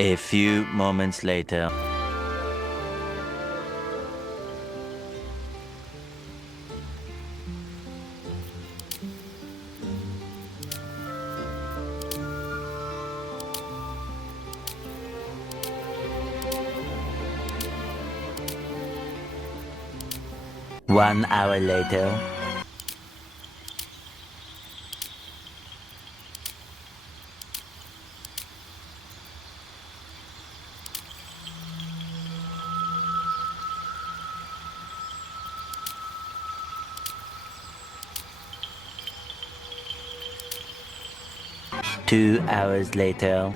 A few moments later. One hour later. Two hours later.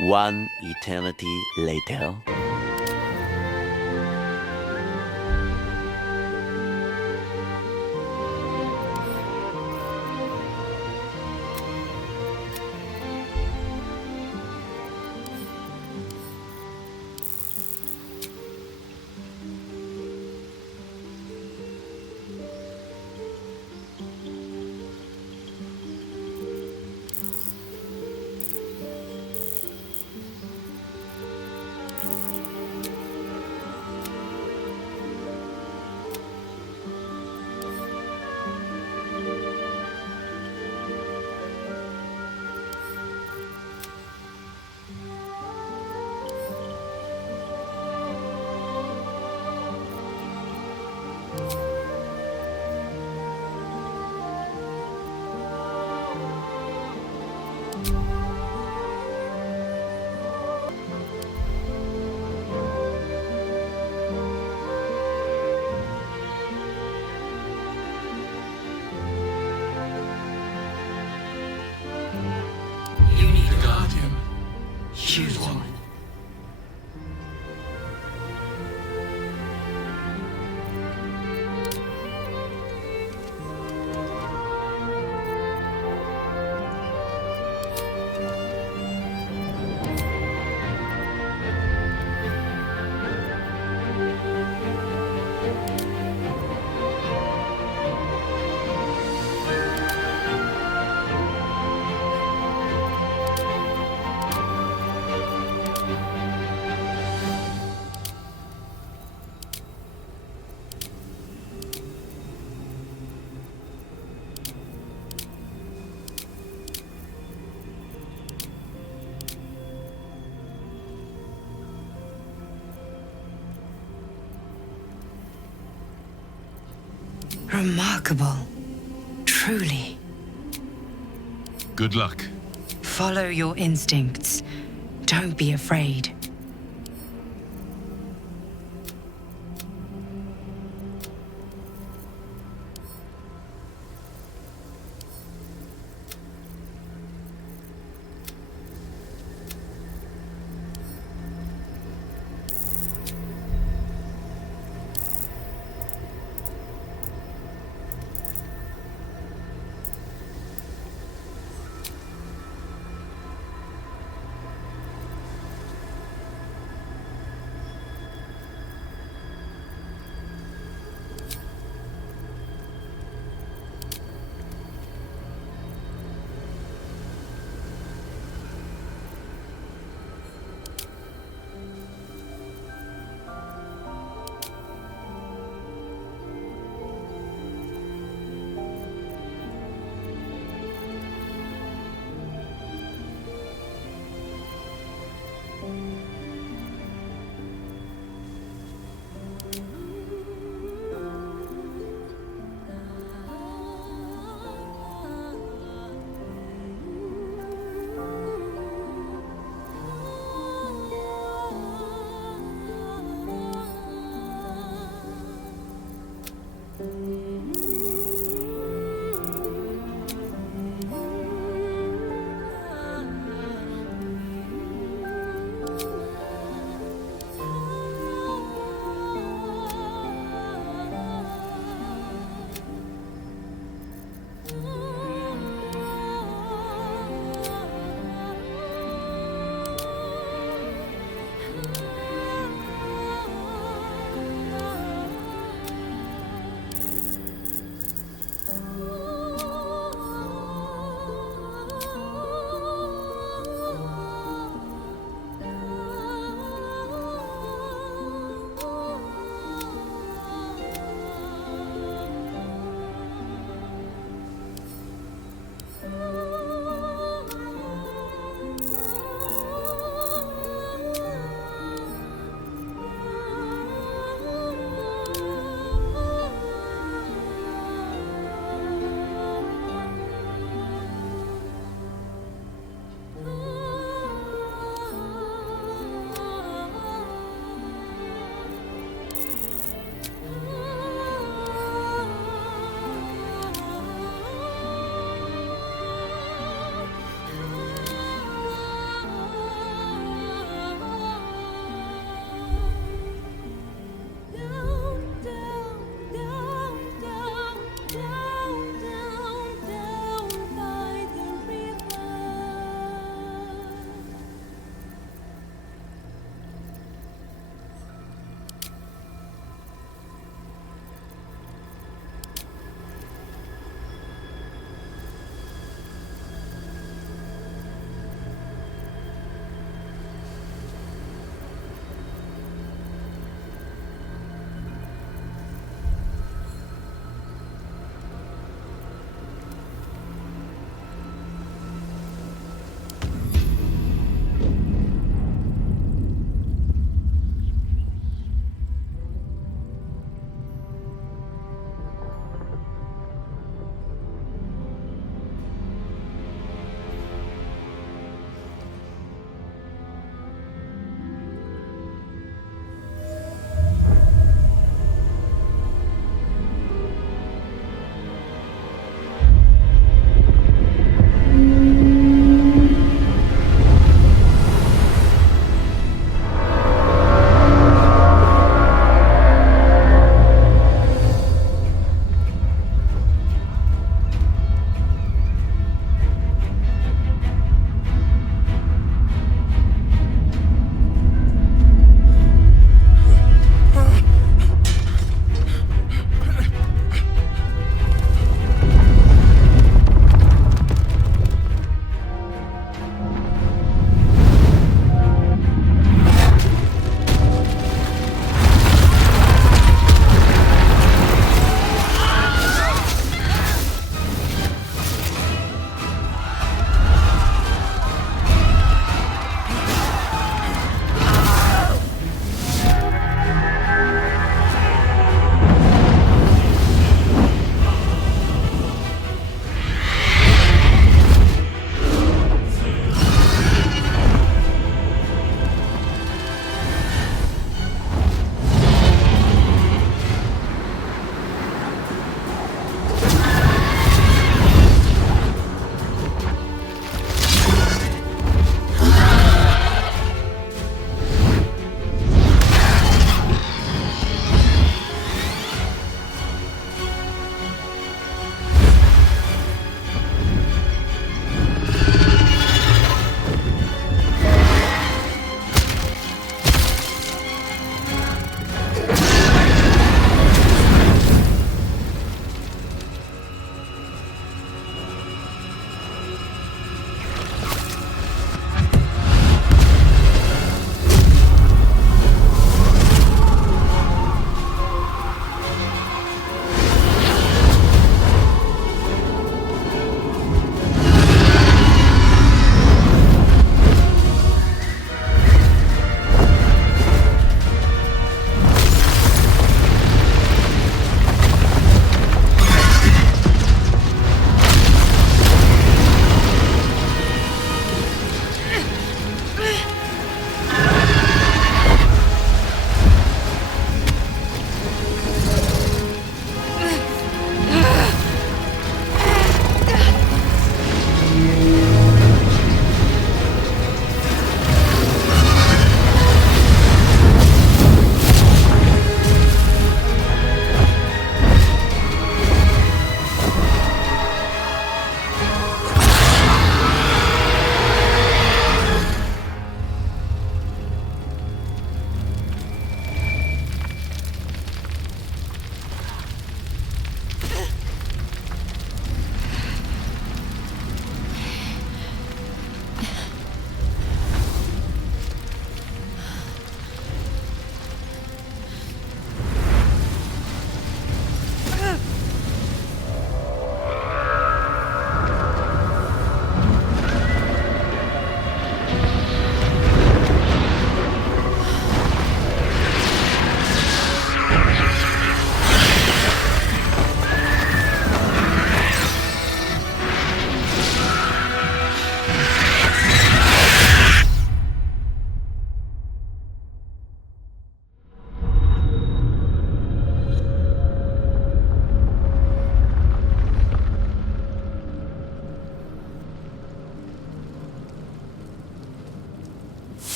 One eternity later. You need a guardian. Choose one. Remarkable. Truly. Good luck. Follow your instincts. Don't be afraid.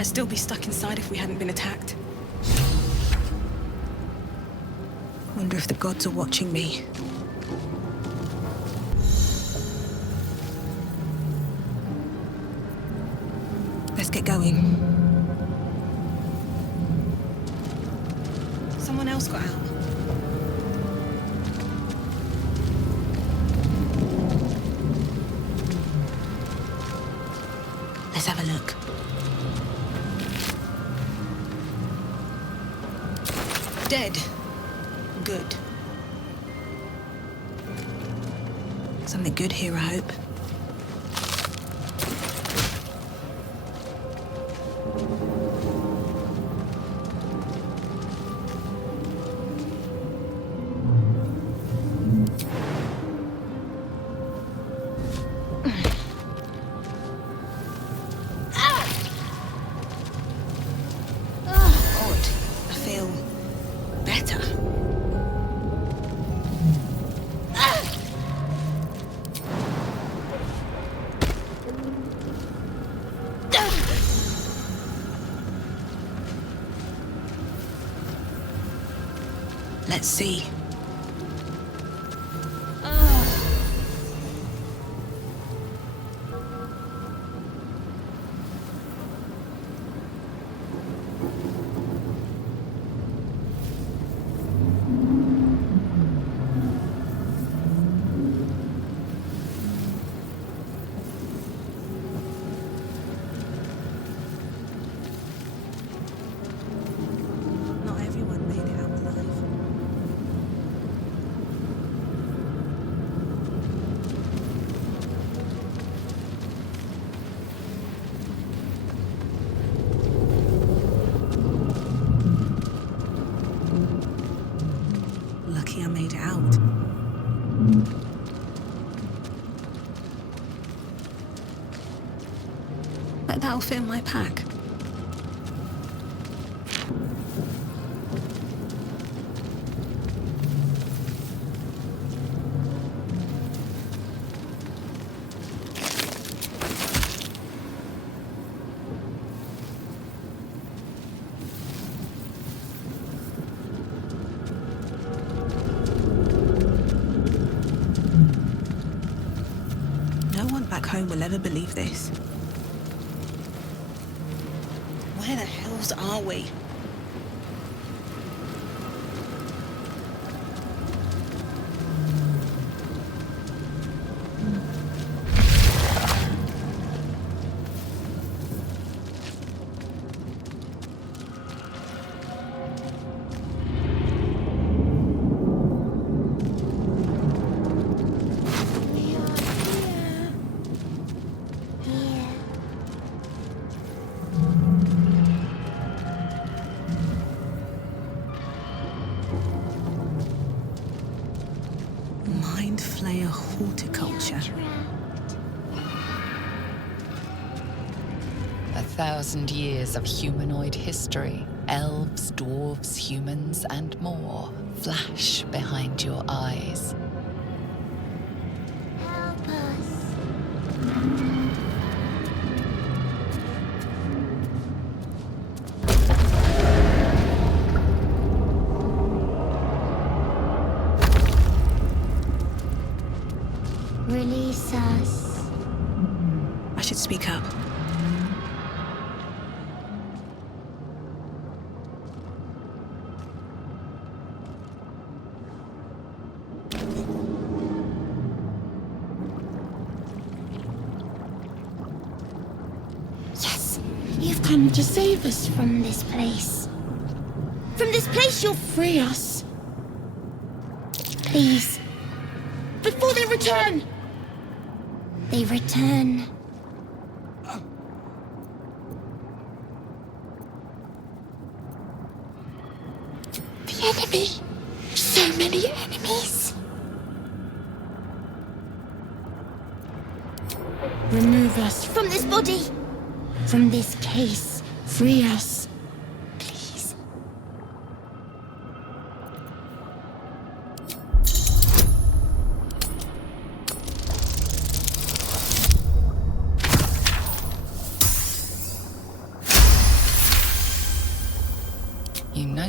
might still be stuck inside if we hadn't been attacked. Wonder if the gods are watching me. Let's get going. Someone else got out. Let's have a look. Dead. Good. Something good here, I hope. Let's see. Not everyone made it out alive. Lucky I made it out. Bet that'll fit in my pack. No one back home will ever believe this. Where the hells are we? Mind flayer horticulture. 1,000 years of humanoid history. Elves, dwarves, humans, and more flash behind your eyes. Help us. Release us. I should speak up. Yes, you've come to save us from this place. From this place, you'll free us. Please. Before they return. They return. The enemy. So many enemies. Remove us from this body. From this case. Free us. Please.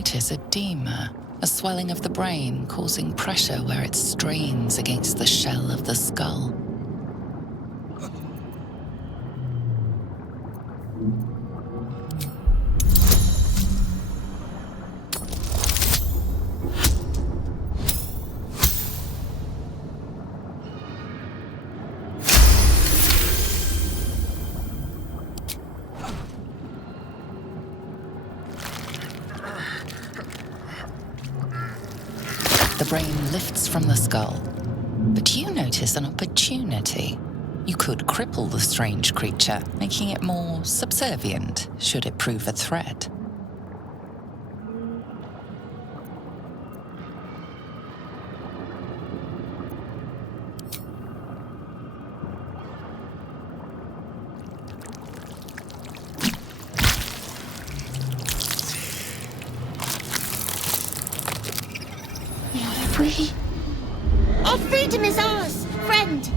notice edema, a swelling of the brain causing pressure where it strains against the shell of the skull. The brain lifts from the skull, but you notice an opportunity. You could cripple the strange creature, making it more subservient should it prove a threat. Free. Our freedom is ours, friend.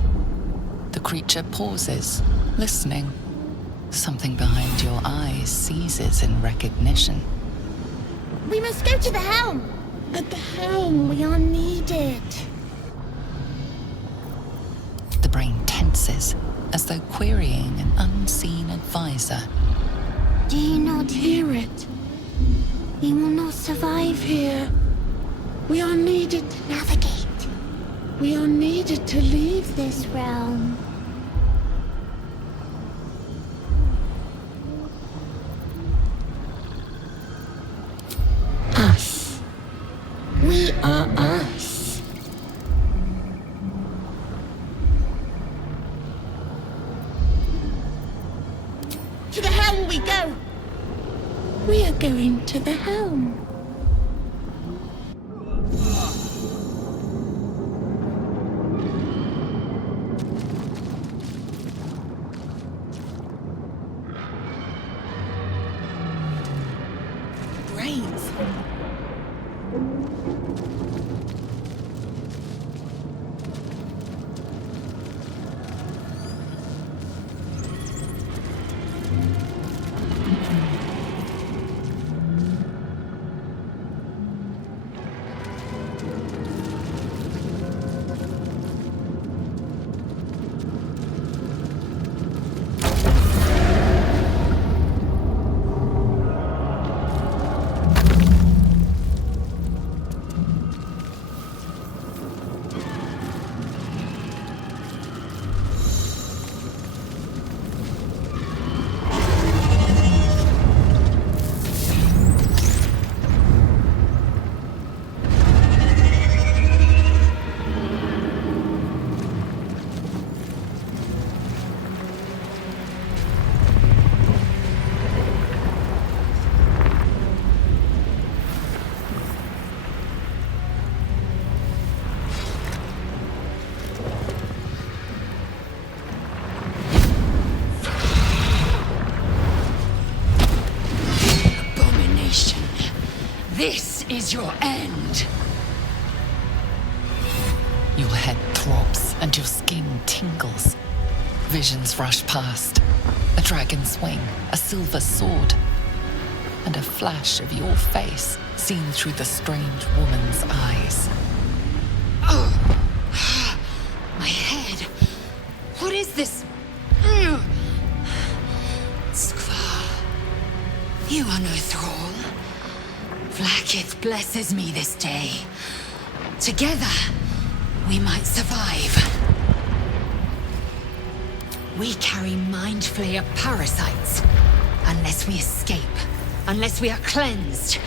The creature pauses, listening. Something behind your eyes seizes in recognition. We must go to the helm. At the helm, we are needed. The brain tenses, as though querying an unseen advisor. Do you not hear it? We will not survive here. We are needed to navigate. We are needed to leave this realm. Us. We are us. To the helm we go. We are going to the helm. This is your end. Your head throbs and your skin tingles. Visions rush past. A dragon's wing, a silver sword, and a flash of your face seen through the strange woman's eyes. Oh, my head. What is this? Skvar, you are no thrall. Vlaakith blesses me this day. Together, we might survive. We carry mind flayer parasites. Unless we escape, unless we are cleansed,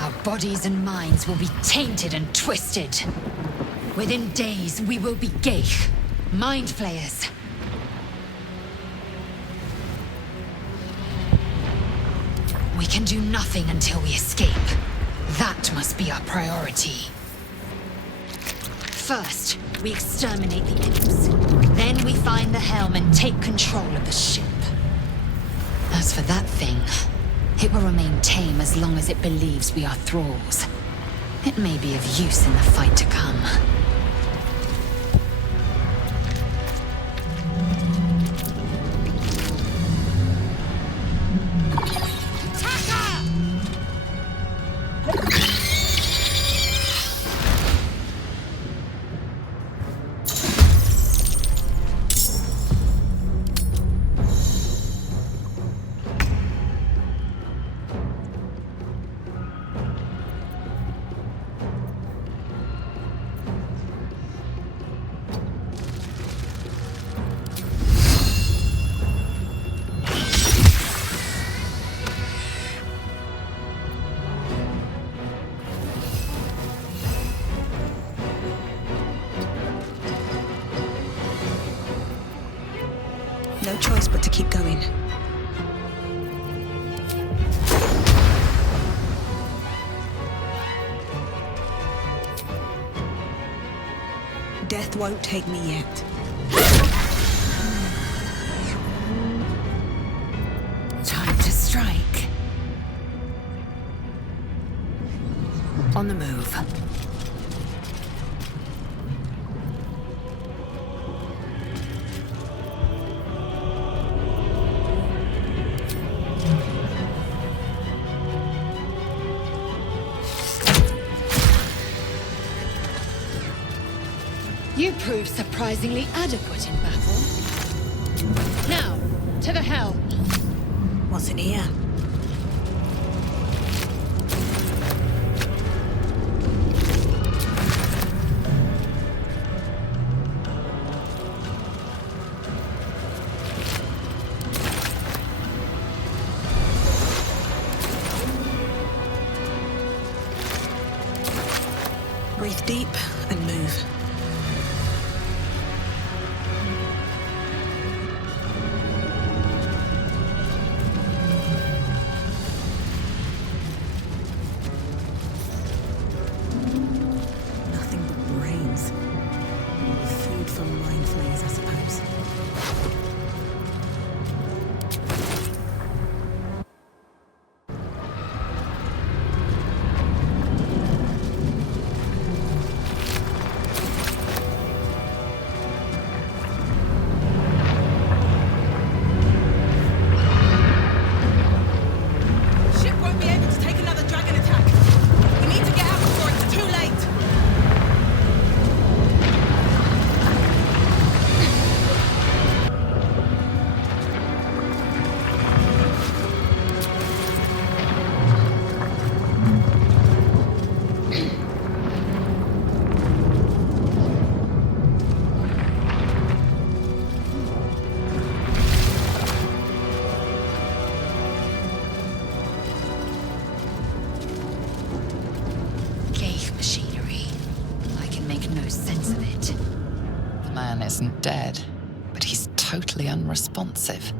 our bodies and minds will be tainted and twisted. Within days, we will be Geich, mind flayers. We can do nothing until we escape. That must be our priority. First, we exterminate the imps. Then we find the helm and take control of the ship. As for that thing, it will remain tame as long as it believes we are thralls. It may be of use in the fight to come. No choice but to keep going. Death won't take me yet. Time to strike. On the move. You proved surprisingly adequate in battle. Now, to the helm. What's in here? Breathe deep and move. Nothing but brains. Food for mind flayers, I suppose. Ship won't be able to take another dragon attack. We need to get out before it's too late. Gate machinery. I can make no sense of it. The man isn't dead, but he's totally unresponsive.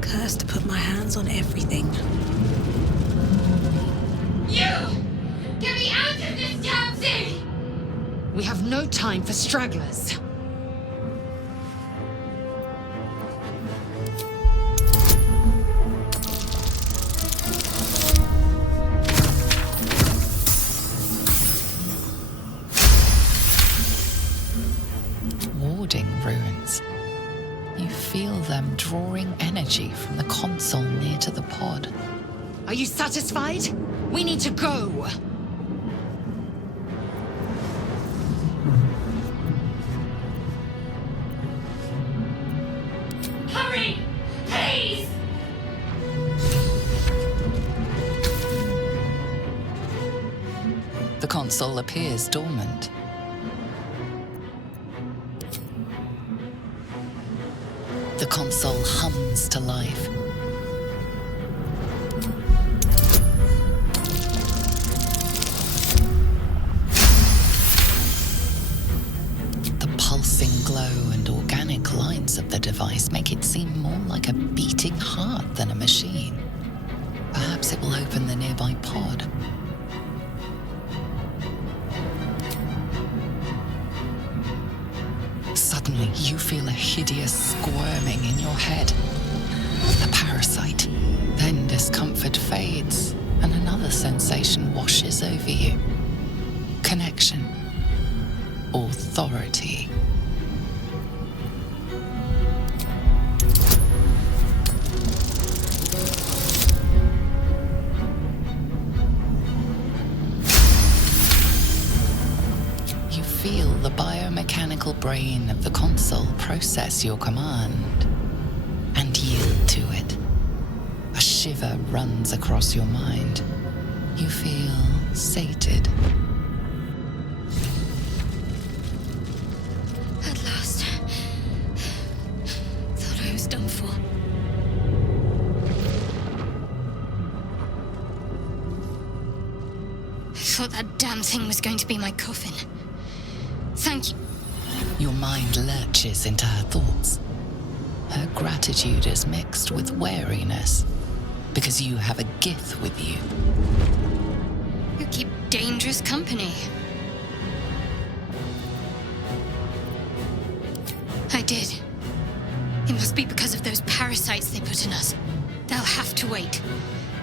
Cursed to put my hands on everything. You! Get me out of this damn thing! We have no time for stragglers. Warding runes. You feel them drawing energy from the console near to the pod. Are you satisfied? We need to go. Hurry! Please! The console appears dormant. The console hums to life. The pulsing glow and organic lines of the device make it seem more like a beating heart than a machine. Perhaps it will open the nearby pod. Suddenly, you feel a hideous squirming in your head. The parasite. Then discomfort fades, and another sensation washes over you. Connection. Authority. You feel the biomechanical brain of the console process your command and yield to it. A shiver runs across your mind. You feel sated. At last. Thought I was done for. I thought that damn thing was going to be my coffin. Thank you. Your mind lurches into her thoughts. Her gratitude is mixed with wariness, because you have a gift with you. You keep dangerous company. I did. It must be because of those parasites they put in us. They'll have to wait.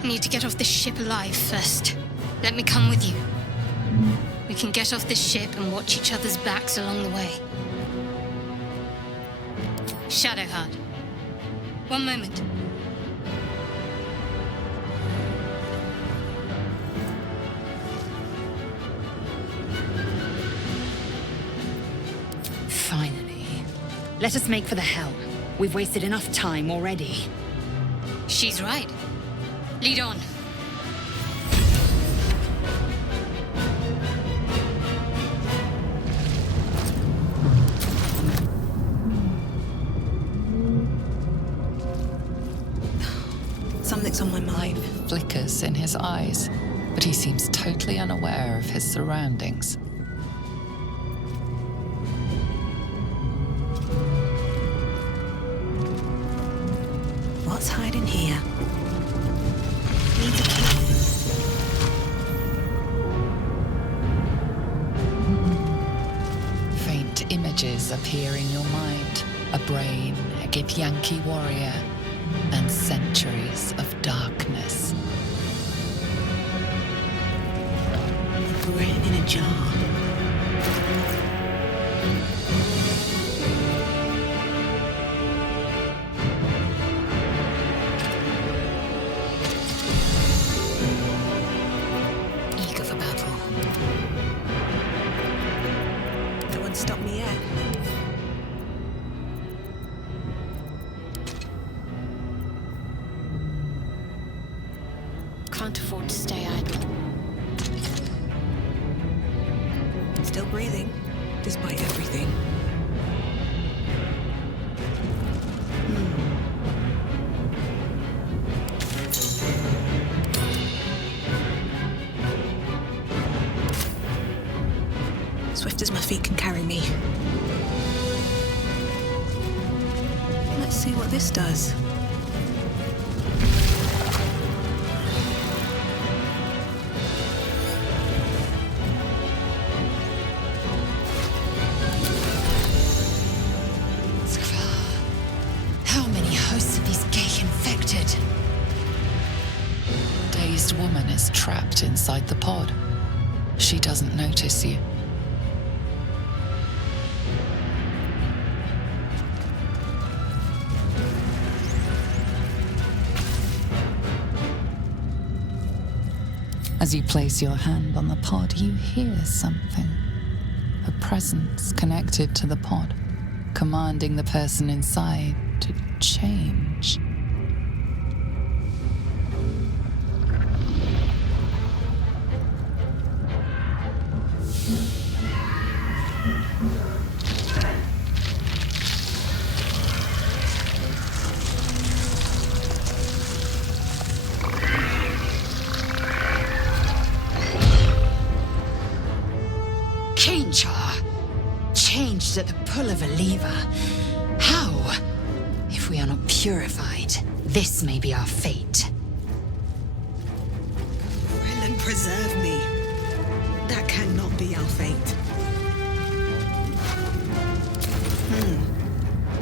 I need to get off this ship alive first. Let me come with you. We can get off this ship and watch each other's backs along the way. Shadowheart. One moment. Finally. Let us make for the helm. We've wasted enough time already. She's right. Lead on. Something's on my mind. Flickers in his eyes, but he seems totally unaware of his surroundings. What's hiding here? Need a key. Faint images appear in your mind. A brain, a Githyanki warrior, and centuries of darkness. A brain in a jar. Eager for battle. No one stopped me yet. Can't afford to stay idle. Still breathing, despite everything. Swift as my feet can carry me. Let's see what this does. How many hosts of these gay infected? Dazed woman is trapped inside the pod. She doesn't notice you. As you place your hand on the pod, you hear something. A presence connected to the pod, commanding the person inside to change. Changed at the pull of a lever. How? If we are not purified, this may be our fate. Brennan, preserve me. That cannot be our fate.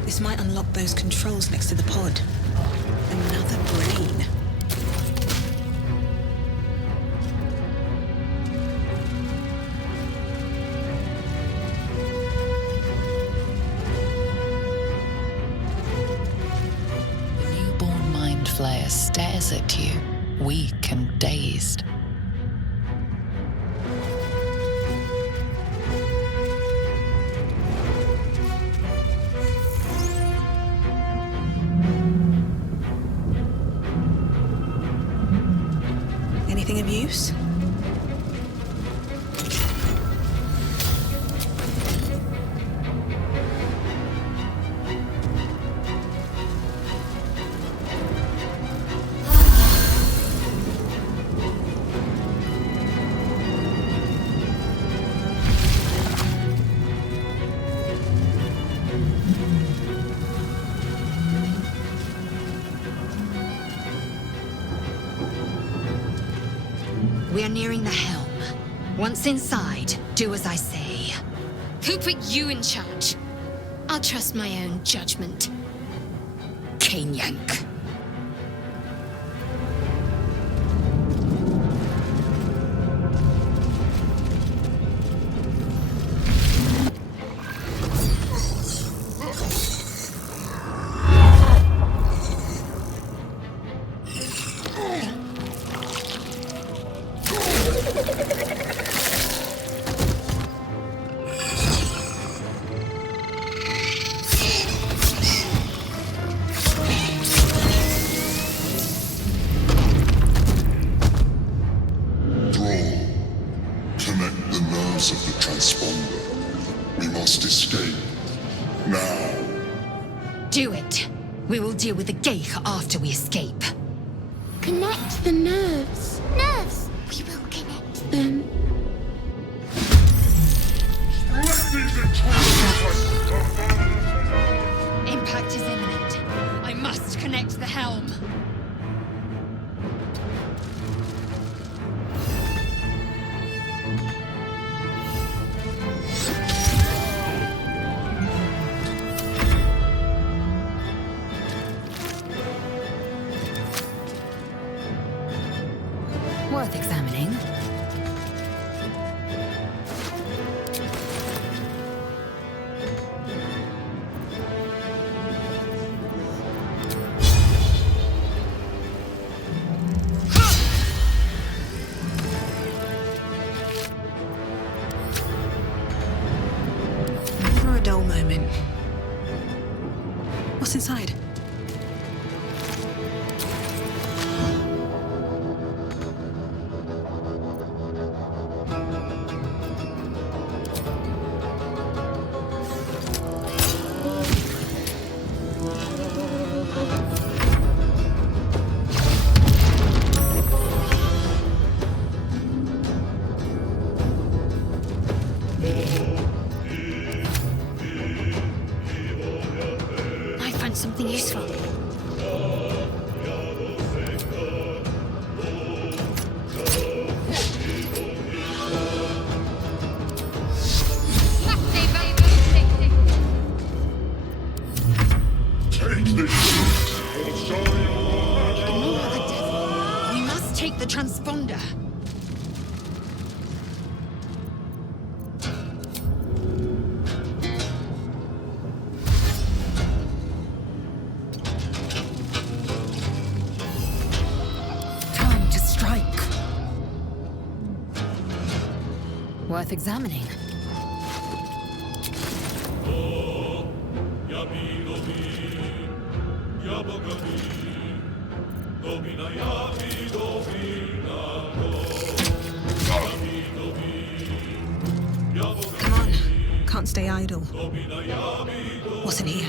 This might unlock those controls next to the pod. Another brain. Flayer stares at you, weak and dazed. Anything of use? nearing the helm. Once inside, do as I say. Who put you in charge? I'll trust my own judgment. Cane yank. Do it. We will deal with the Geich after we escape. Connect the nerves. Nerves! We will connect them. Impact is imminent. I must connect the helm. Worth examining. Never a dull moment. What's inside? Something useful. We must take the transponder. Worth examining. Come on. Can't stay idle. What's in here?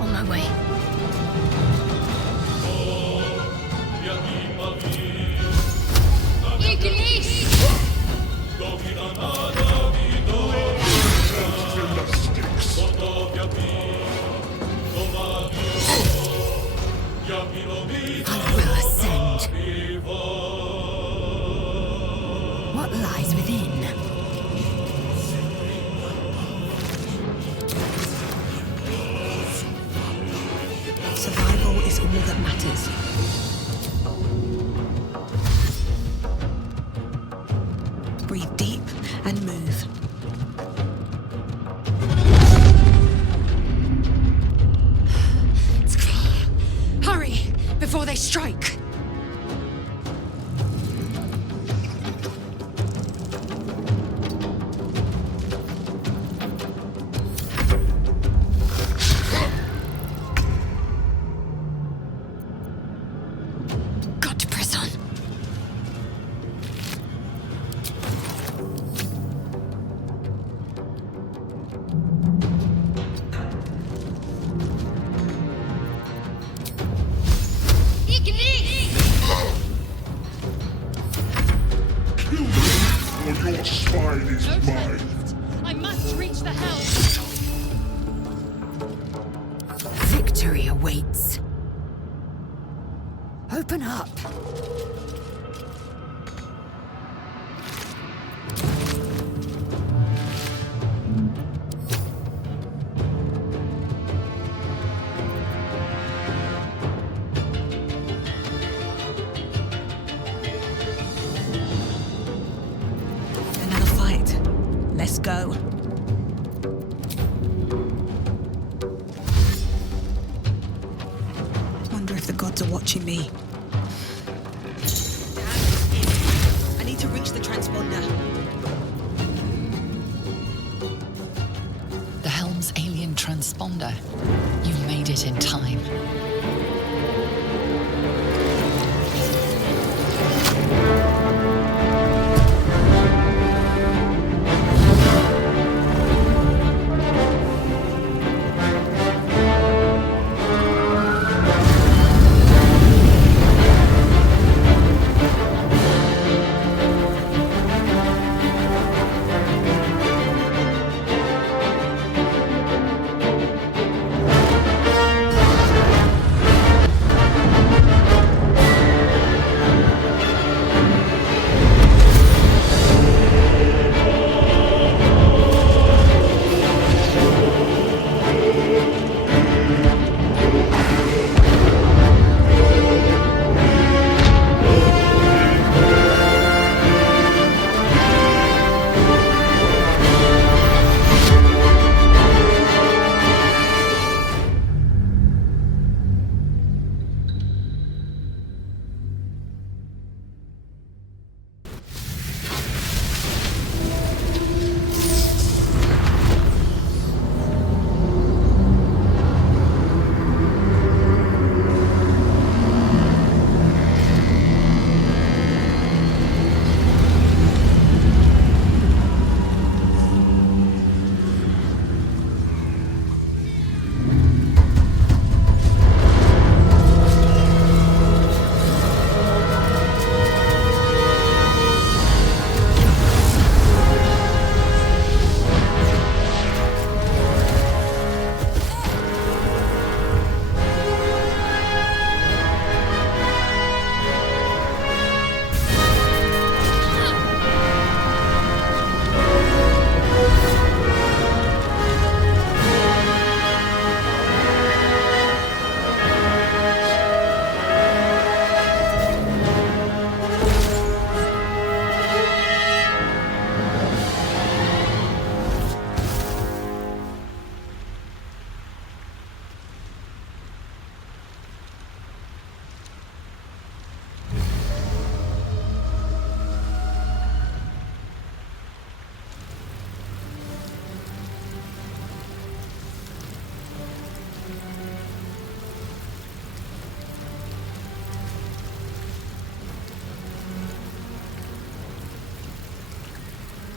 On my way. I will ascend. What lies within? Survival is all that matters. Breathe deep and move. It's clear. Hurry, before they strike. Got to press on. Which spine is mine? I must reach the helm. Victory awaits. Open up. Another fight. Let's go. Wonder if the gods are watching me. I need to reach the transponder. The helm's alien transponder. You've made it in time.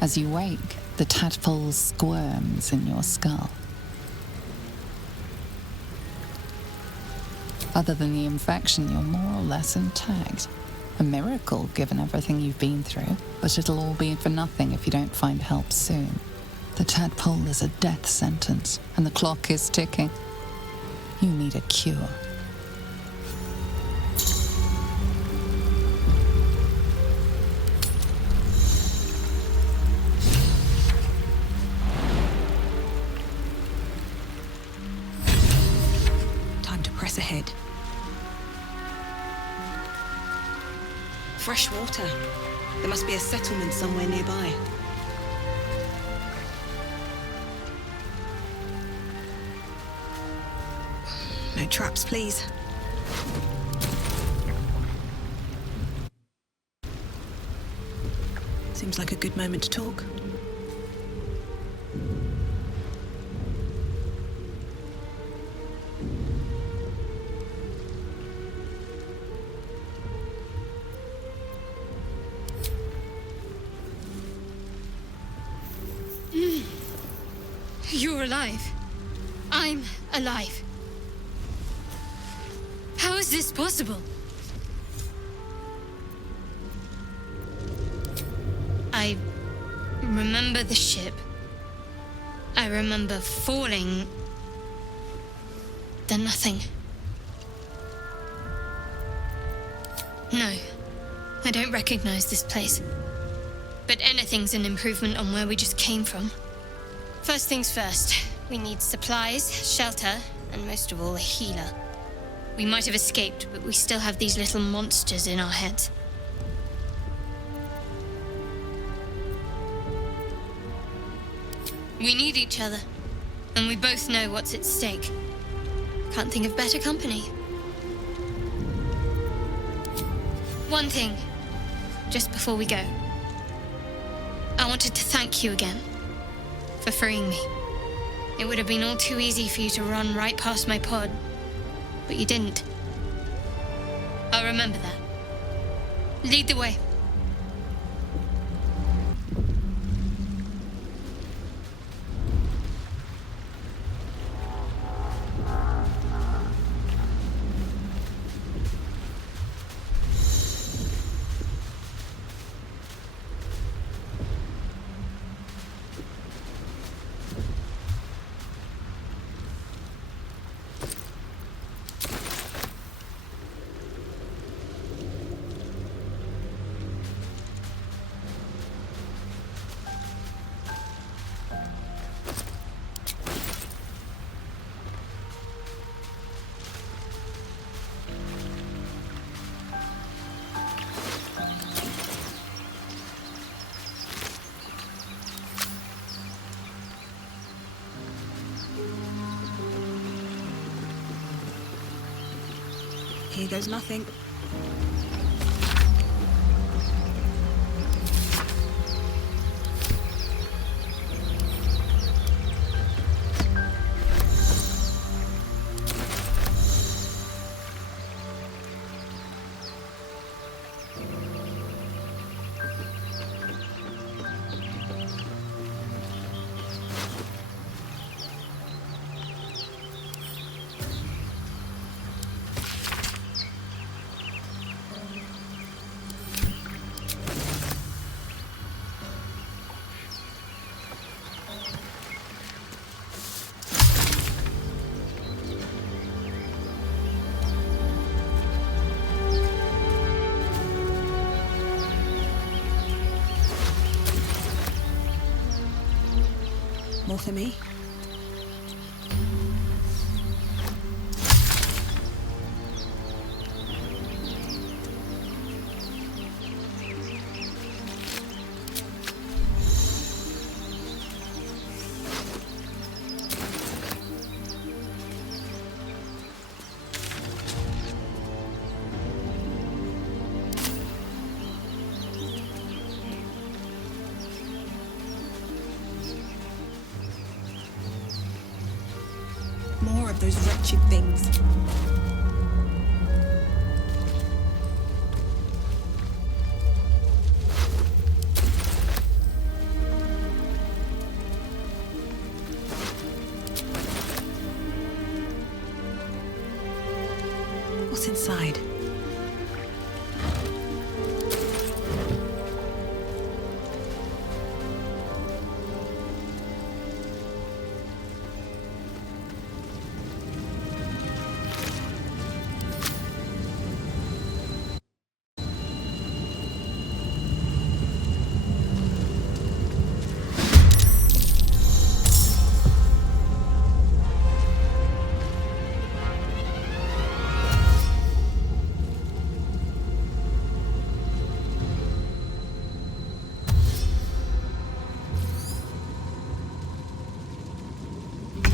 As you wake, the tadpole squirms in your skull. Other than the infection, you're more or less intact. A miracle, given everything you've been through, but it'll all be for nothing if you don't find help soon. The tadpole is a death sentence, and the clock is ticking. You need a cure. Press ahead. Fresh water. There must be a settlement somewhere nearby. No traps, please. Seems like a good moment to talk. You're alive. I'm alive. How is this possible? I remember the ship. I remember falling. Then nothing. No, I don't recognize this place. But anything's an improvement on where we just came from. First things first, we need supplies, shelter, and most of all, a healer. We might have escaped, but we still have these little monsters in our heads. We need each other, and we both know what's at stake. Can't think of better company. One thing, just before we go. I wanted to thank you again for freeing me. It would have been all too easy for you to run right past my pod, but you didn't. I'll remember that. Lead the way. Here goes nothing. More for me. More of those wretched things. What's inside?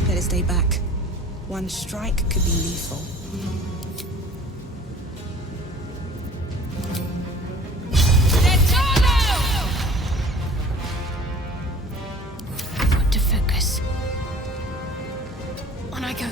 Better stay back. One strike could be lethal. Got to focus. On I go.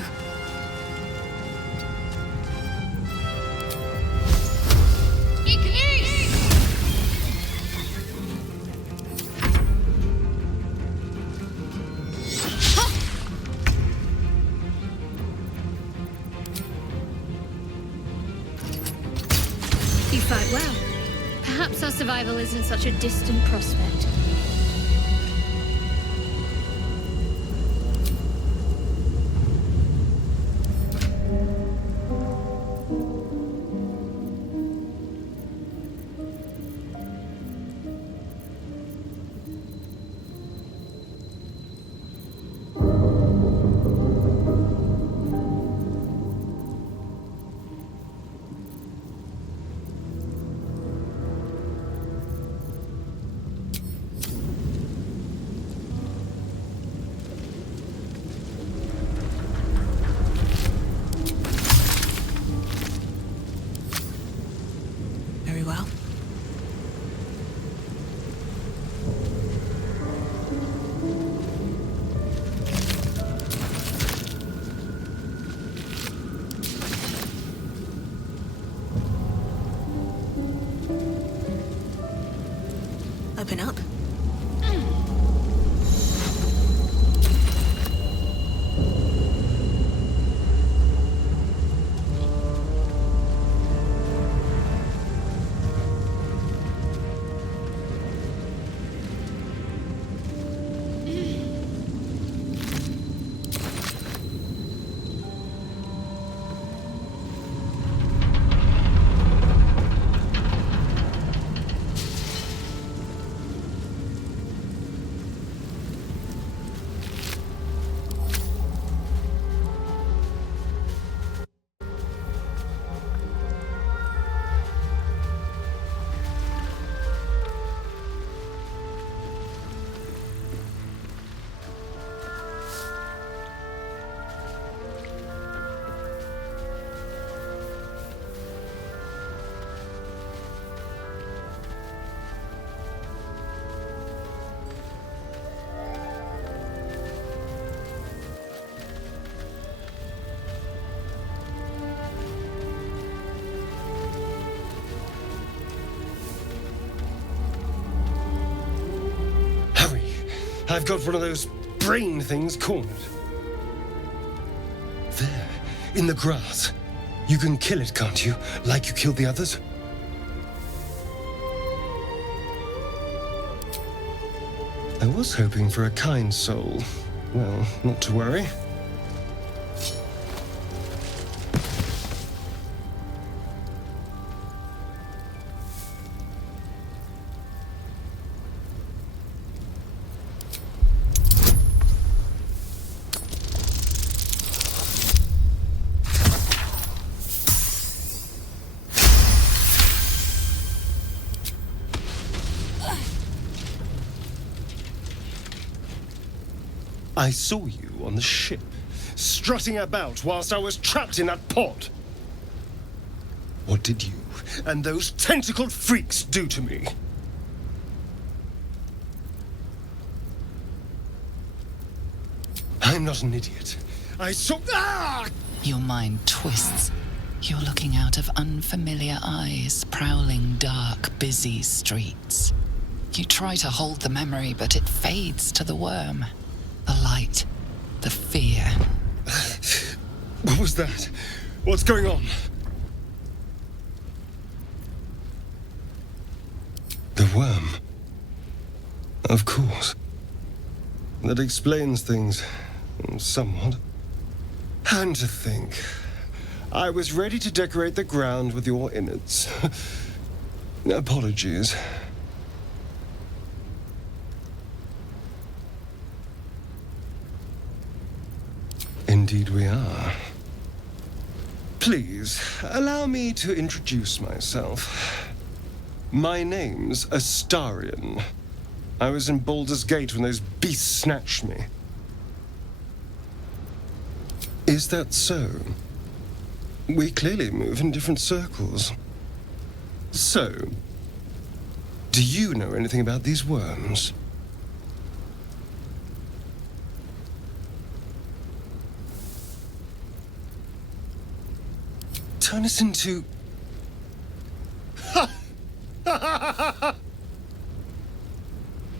You fight well. Perhaps our survival isn't such a distant prospect. well. Open up. I've got one of those brain things cornered. There, in the grass. You can kill it, can't you? Like you killed the others? I was hoping for a kind soul. Well, not to worry. I saw you on the ship, strutting about whilst I was trapped in that pod. What did you and those tentacled freaks do to me? I'm not an idiot. I saw... Ah! Your mind twists. You're looking out of unfamiliar eyes, prowling dark, busy streets. You try to hold the memory, but it fades to the worm. The light, the fear. What was that? What's going on? The worm. Of course. That explains things somewhat. And to think, I was ready to decorate the ground with your innards. Apologies. Indeed we are. Please, allow me to introduce myself. My name's Astarion. I was in Baldur's Gate when those beasts snatched me. Is that so? We clearly move in different circles. So, do you know anything about these worms? Turn us into...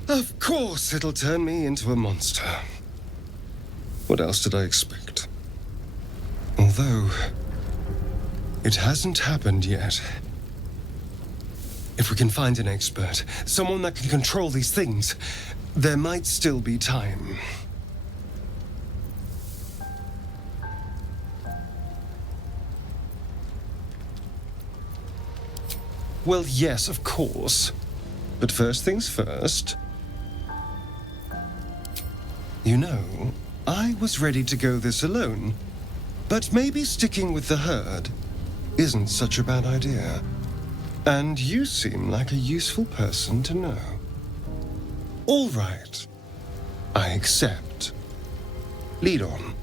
Of course it'll turn me into a monster. What else did I expect? Although, it hasn't happened yet. If we can find an expert, someone that can control these things, there might still be time. Well, yes, of course. But first things first. You know, I was ready to go this alone. But maybe sticking with the herd isn't such a bad idea. And you seem like a useful person to know. All right. I accept. Lead on.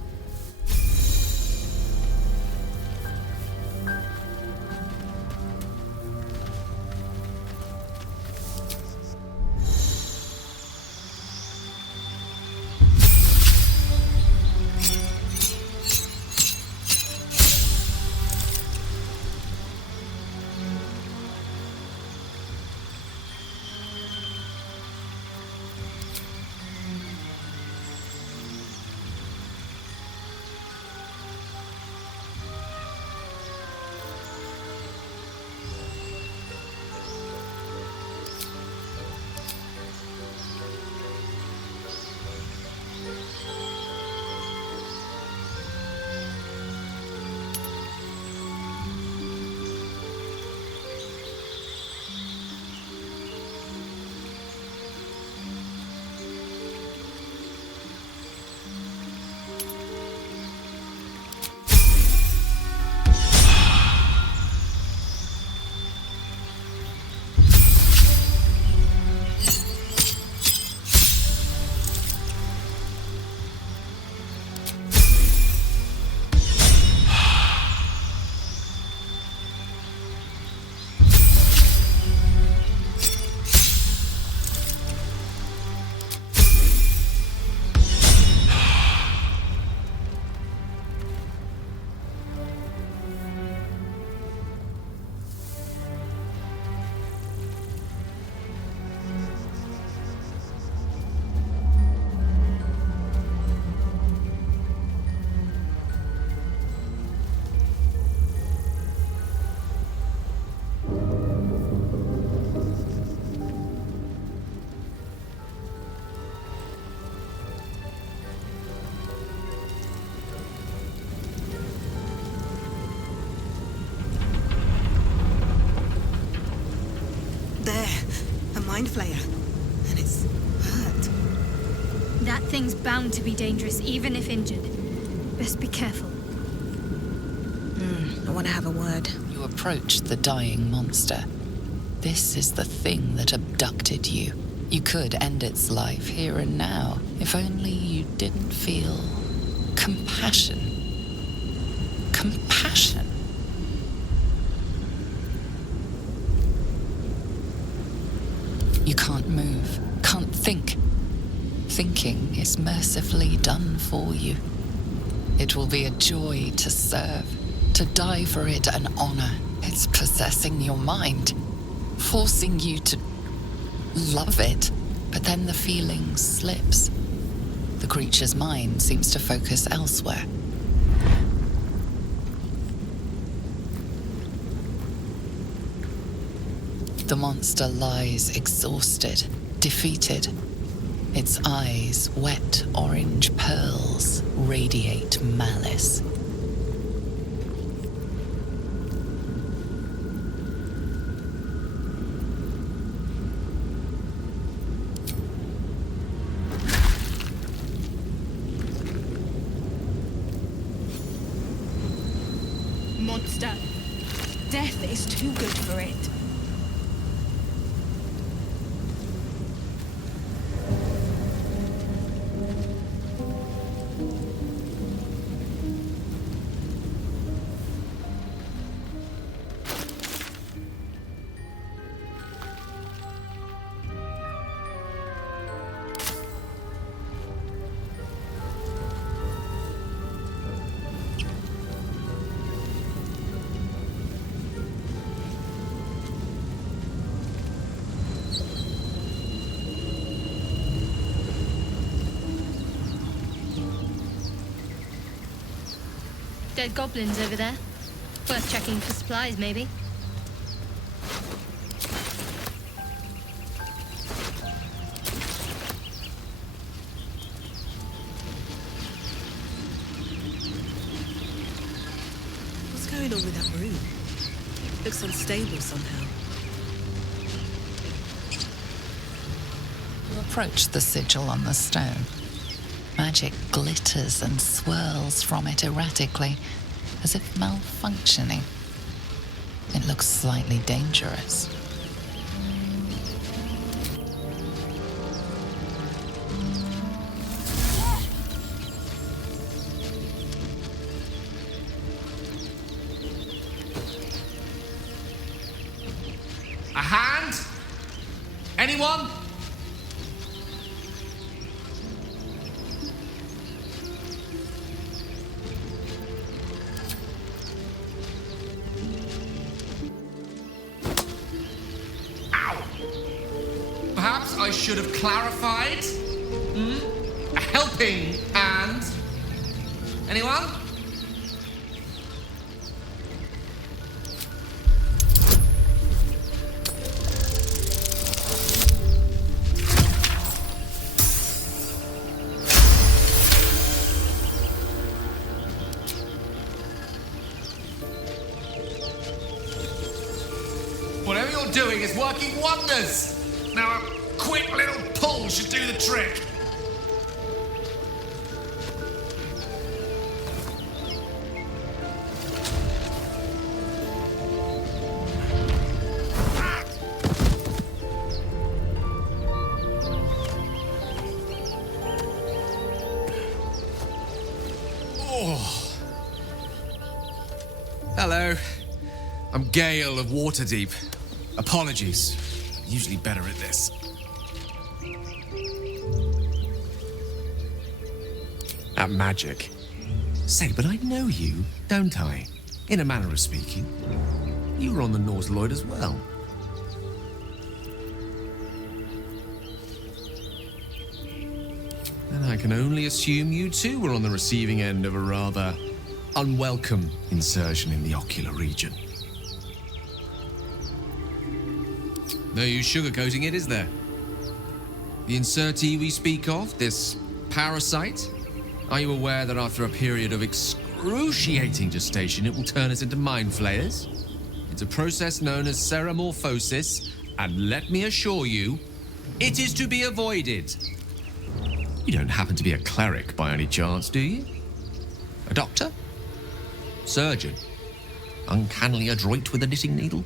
mind flayer, and it's hurt. That thing's bound to be dangerous, even if injured. Best be careful. I want to have a word. You approach the dying monster. This is the thing that abducted you. You could end its life here and now, if only you didn't feel compassion. Compassion. You can't move, can't think. Thinking is mercifully done for you. It will be a joy to serve, to die for it an honor. It's possessing your mind, forcing you to love it, but then the feeling slips. The creature's mind seems to focus elsewhere. The monster lies exhausted, defeated. Its eyes, wet orange pearls, radiate malice. Monster. Death is too good for it. Dead goblins over there. Worth checking for supplies, maybe. What's going on with that room? Looks unstable somehow. You approach the sigil on the stone. Magic glitters and swirls from it erratically, as if malfunctioning. It looks slightly dangerous. A hand? Anyone? Perhaps I should have clarified. A helping hand. Anyone? Whatever you're doing is working wonders. Now a quick little pull should do the trick. Oh. Hello. I'm Gale of Waterdeep. Apologies. Usually better at this. At magic. Say, but I know you, don't I? In a manner of speaking. You were on the ＮAUTILOIDA as well. And I can only assume you too were on the receiving end of a rather unwelcome insertion in the ocular region. No use sugarcoating it, is there? The insertee we speak of, this parasite, are you aware that after a period of excruciating gestation, it will turn us into mind flayers? It's a process known as ceremorphosis, And let me assure you, it is to be avoided. You don't happen to be a cleric by any chance, do you? A doctor? Surgeon? Uncannily adroit with a knitting needle?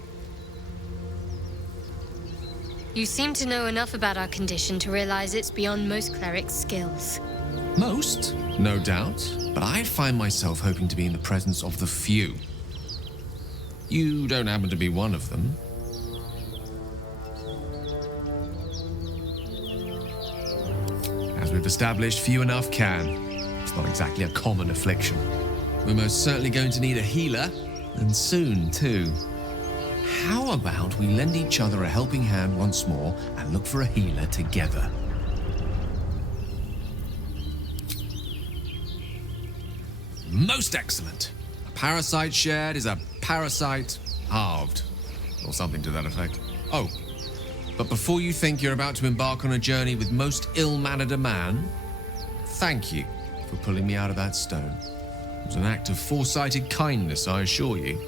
You seem to know enough about our condition to realize it's beyond most clerics' skills. Most, no doubt, but I find myself hoping to be in the presence of the few. You don't happen to be one of them. As we've established, few enough can. It's not exactly a common affliction. We're most certainly going to need a healer, and soon too. How about we lend each other a helping hand once more and look for a healer together? Most excellent. A parasite shared is a parasite halved, or something to that effect. Oh, but before you think you're about to embark on a journey with most ill-mannered a man, thank you for pulling me out of that stone. It was an act of foresighted kindness, I assure you.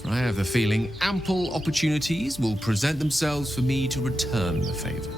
For I have the feeling ample opportunities will present themselves for me to return the favor.